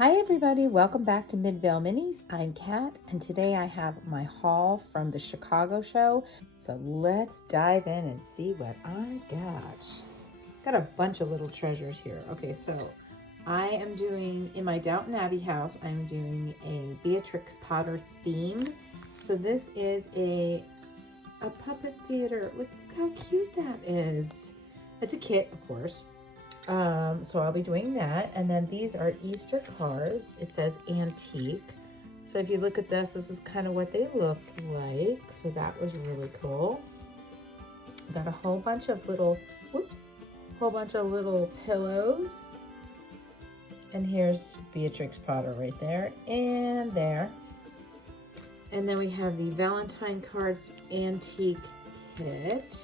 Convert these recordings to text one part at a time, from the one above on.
Hi everybody, welcome back to Midvale Minis. I'm Kat, and today I have my haul from the Chicago show. So let's dive in and see what I got. Got a bunch of little treasures here. Okay, so I am doing, in my Downton Abbey house, I'm doing a Beatrix Potter theme. So this is a puppet theater. Look how cute that is. It's a kit, of course. So I'll be doing that. And then these are Easter cards. It says antique. So if you look at this is kind of what they look like. So that was really cool. Got a whole bunch of little, pillows. And here's Beatrix Potter right there and there. And then we have the Valentine cards antique kit.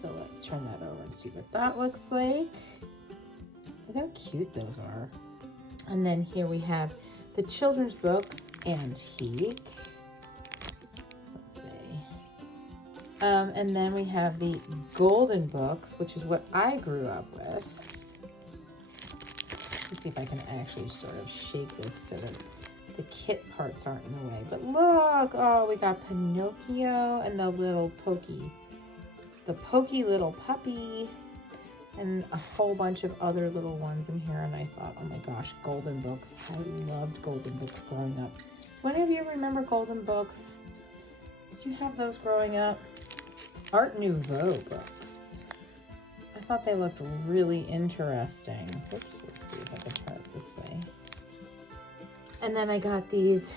So let's turn that over and see what that looks like. Look how cute those are. And then here we have the children's books antique. Let's see. And then we have the golden books, which is what I grew up with. Let's see if I can actually sort of shake this so that the kit parts aren't in the way. But look, oh, we got Pinocchio and the pokey little puppy. And a whole bunch of other little ones in here. And I thought, oh my gosh, golden books. I loved golden books growing up. Do any of you remember golden books? Did you have those growing up? Art Nouveau books. I thought they looked really interesting. Oops, let's see if I can turn it this way. And then I got these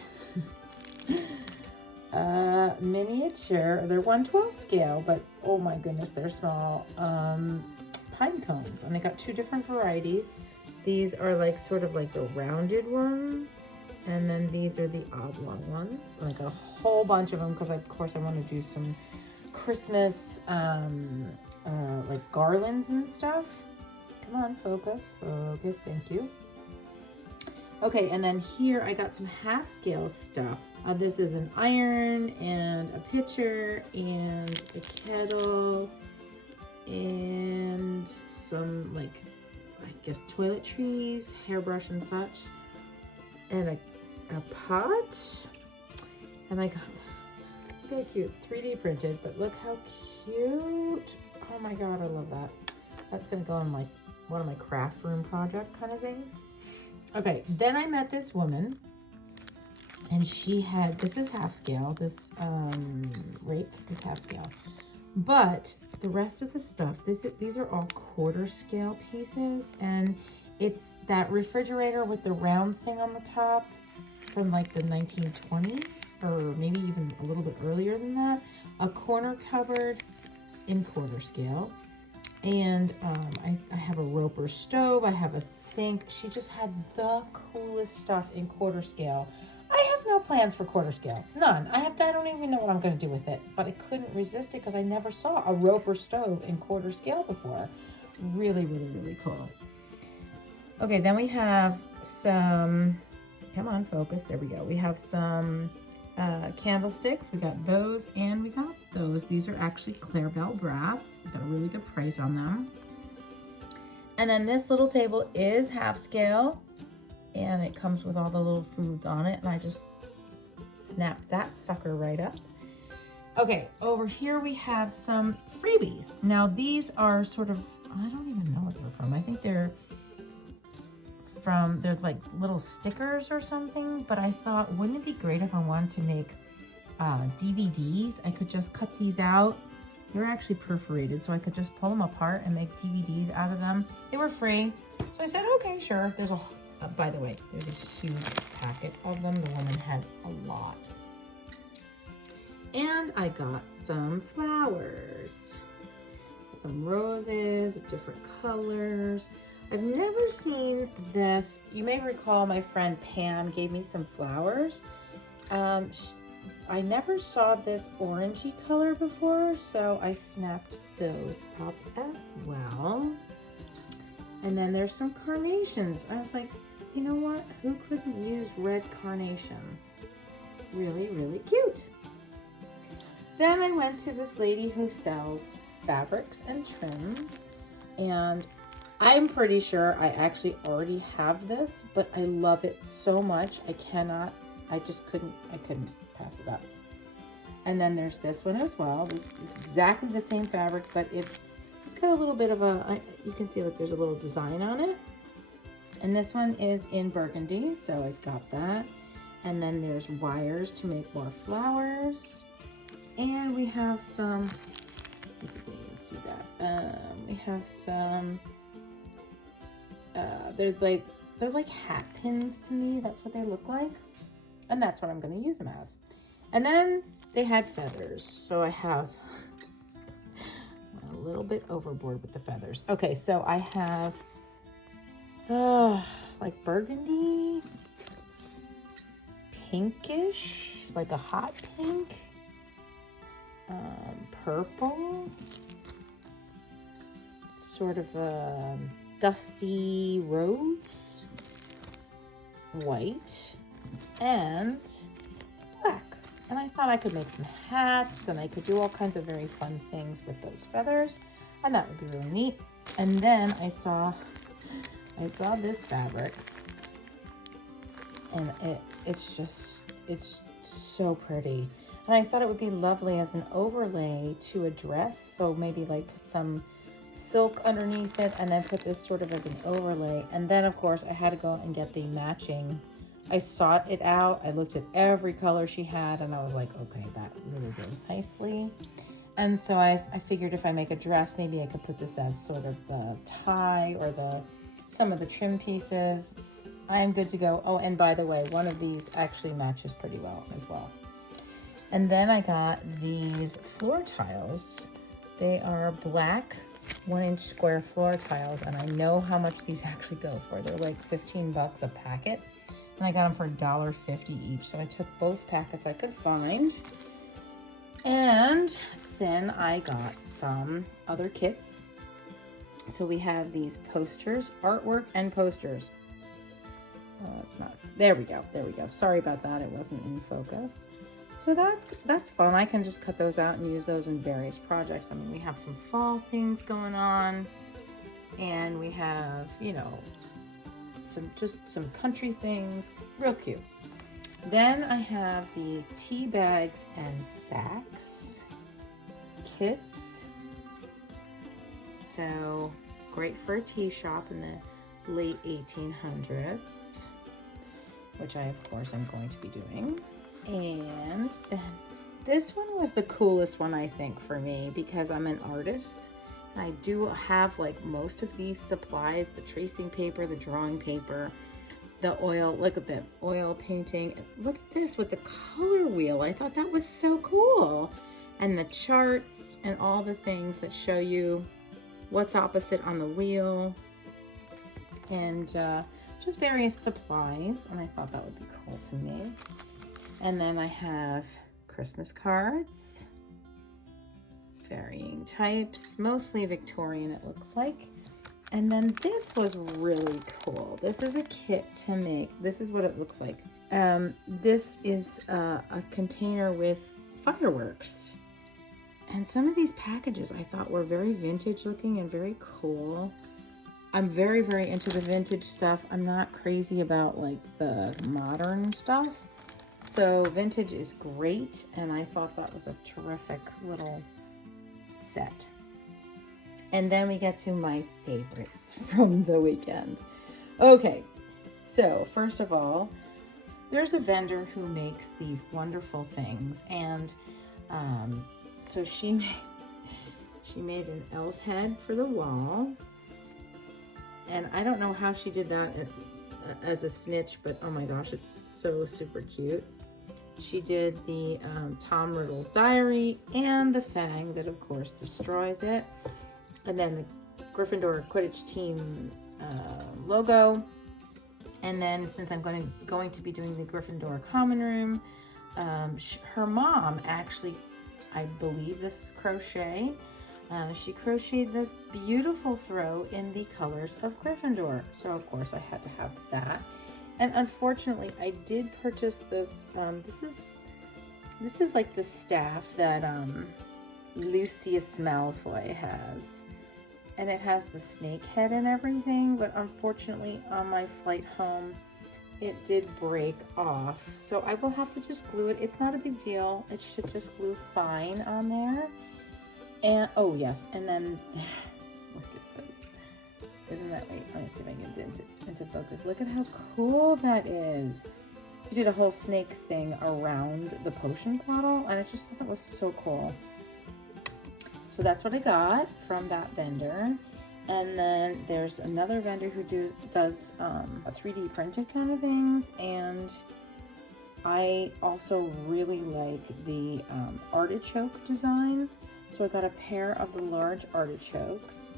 miniature, they're 1/12 scale, but oh my goodness, they're small. Pine cones, and I got two different varieties. These are like sort of like the rounded ones, and then these are the oblong ones. And I got a whole bunch of them because of course I want to do some Christmas like garlands and stuff. Come on, focus, thank you. Okay, and then here I got some half scale stuff. This is an iron and a pitcher and a kettle and some, like, I guess toiletries, hairbrush and such, and a pot. And I got, look how cute, 3D printed, but look how cute. Oh my god, I love that. That's gonna go in like one of my craft room project kind of things. Okay, then I met this woman, and she had, this is half scale, this rake is half scale, but the rest of the stuff, these are all quarter scale pieces, and it's that refrigerator with the round thing on the top from like the 1920s, or maybe even a little bit earlier than that. A corner cupboard in quarter scale, and I have a Roper stove, I have a sink. She just had the coolest stuff in quarter scale. I have no plans for quarter scale, none. I don't even know what I'm going to do with it, but I couldn't resist it because I never saw a Roper stove in quarter scale before. Really, really, really cool. Okay, then we have some, come on, focus, there we go. We have some candlesticks. We got those and we got those. These are actually Clairville brass. We got a really good price on them. And then this little table is half scale, and it comes with all the little foods on it, and I just snapped that sucker right up. Okay, over here we have some freebies. Now these are sort of, I don't even know what they're from. I think they're like little stickers or something, but I thought, wouldn't it be great if I wanted to make DVDs? I could just cut these out. They're actually perforated, so I could just pull them apart and make DVDs out of them. They were free, so I said, okay, sure. There's a by the way, there's a huge packet of them. The woman had a lot. And I got some flowers. Some roses of different colors. I've never seen this. You may recall my friend Pam gave me some flowers. I never saw this orangey color before, so I snapped those up as well. And then there's some carnations. I was like, you know what? Who couldn't use red carnations? Really, really cute. Then I went to this lady who sells fabrics and trims, and I'm pretty sure I actually already have this, but I love it so much. I couldn't pass it up. And then there's this one as well. This is exactly the same fabric, but it's got a little bit of you can see like there's a little design on it. And this one is in burgundy, so I got that. And then there's wires to make more flowers. And we have some, you can even see that. We have some, they're like hat pins to me. That's what they look like. And that's what I'm gonna use them as. And then they had feathers. So I have a little bit overboard with the feathers. Okay, so I have like burgundy, pinkish, like a hot pink, purple, sort of a dusty rose, white, and black. And I thought I could make some hats and I could do all kinds of very fun things with those feathers, and that would be really neat. And then I saw this fabric, and it's so pretty. And I thought it would be lovely as an overlay to a dress. So maybe like put some silk underneath it and then put this sort of as an overlay. And then of course I had to go and get the matching. I sought it out. I looked at every color she had and I was like, okay, that really goes nicely. And so I figured if I make a dress, maybe I could put this as sort of the tie or some of the trim pieces. I am good to go. Oh, and by the way, one of these actually matches pretty well as well. And then I got these floor tiles. They are black 1-inch square floor tiles, and I know how much these actually go for. They're like 15 bucks a packet, and I got them for $1.50 each. So I took both packets I could find. And then I got some other kits. So we have these posters, artwork and posters. Oh, it's not, there we go. Sorry about that, it wasn't in focus. So that's fun. I can just cut those out and use those in various projects. I mean, we have some fall things going on, and we have, you know, some country things, real cute. Then I have the tea bags and sacks kits. So great for a tea shop in the late 1800s, which I of course am going to be doing. And then this one was the coolest one, I think, for me, because I'm an artist. I do have like most of these supplies, the tracing paper, the drawing paper, the oil, look at the oil painting. Look at this with the color wheel. I thought that was so cool. And the charts and all the things that show you what's opposite on the wheel. And just various supplies. And I thought that would be cool to me. And then I have Christmas cards, varying types, mostly Victorian it looks like. And then this was really cool. This is a kit to make. This is what it looks like. This is a container with fireworks. And some of these packages I thought were very vintage looking and very cool. I'm very, very into the vintage stuff. I'm not crazy about like the modern stuff. So vintage is great, and I thought that was a terrific little set. And then we get to my favorites from the weekend. Okay, so first of all, there's a vendor who makes these wonderful things, and so she made an elf head for the wall, and I don't know how she did that as a snitch, but oh my gosh, it's so super cute. She did the Tom Riddle's diary and the fang that of course destroys it, and then the Gryffindor Quidditch team logo. And then since I'm going to be doing the Gryffindor common room, her mom actually, I believe this is crochet, she crocheted this beautiful throw in the colors of Gryffindor. So of course I had to have that. And unfortunately, I did purchase this. This is like the staff that Lucius Malfoy has. and it has the snake head and everything, but unfortunately on my flight home, it did break off. So I will have to just glue it. It's not a big deal. It should just glue fine on there. And, oh yes, and then, look at this. Isn't that, wait, let me see if I can get into focus. Look at how cool that is. She did a whole snake thing around the potion bottle, and I just thought that was so cool. So that's what I got from that vendor. And then there's another vendor who does a 3D printed kind of things. And I also really like the artichoke design. So I got a pair of the large artichokes.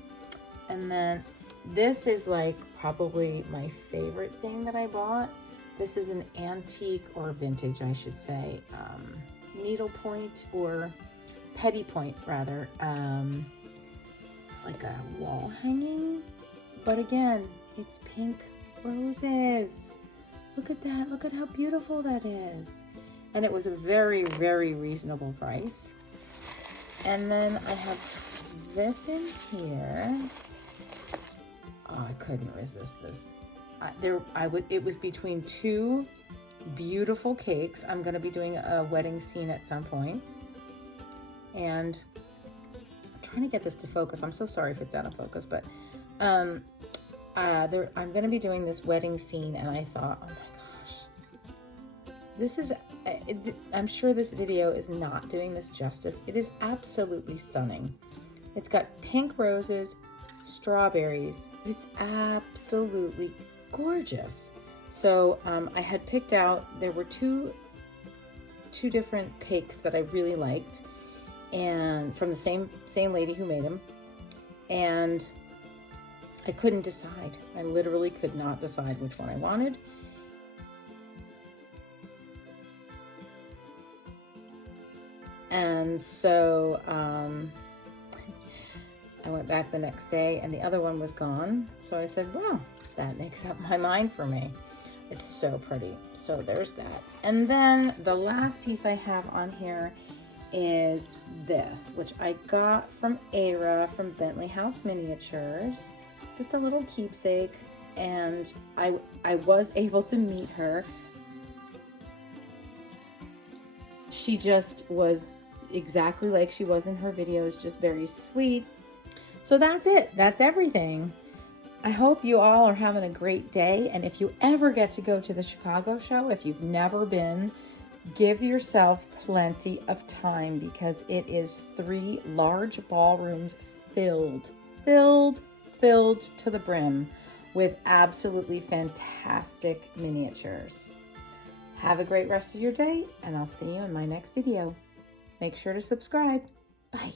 And then this is like probably my favorite thing that I bought. This is an antique, or vintage, I should say, needlepoint or petty point rather, like a wall hanging, but again, it's pink roses. Look at that, look at how beautiful that is. And it was a very, very reasonable price. And then I have this in here. Oh, I couldn't resist this. It was between two beautiful cakes. I'm gonna be doing a wedding scene at some point. And I'm trying to get this to focus. I'm so sorry if it's out of focus, but I'm gonna be doing this wedding scene, and I thought, oh my gosh, this is, I'm sure this video is not doing this justice. It is absolutely stunning. It's got pink roses, strawberries. It's absolutely gorgeous. So I had picked out, there were two different cakes that I really liked, and from the same lady who made them, and I couldn't decide. I literally could not decide which one I wanted. And so I went back the next day and the other one was gone. So I said, wow, that makes up my mind for me. It's so pretty. So there's that. And then the last piece I have on here is this, which I got from Aira from Bentley House Miniatures. Just a little keepsake. And I was able to meet her. She just was exactly like she was in her videos, just very sweet. So that's it. That's everything. I hope you all are having a great day. And if you ever get to go to the Chicago show, if you've never been, give yourself plenty of time, because it is 3 large ballrooms filled to the brim with absolutely fantastic miniatures. Have a great rest of your day, and I'll see you in my next video. Make sure to subscribe. Bye.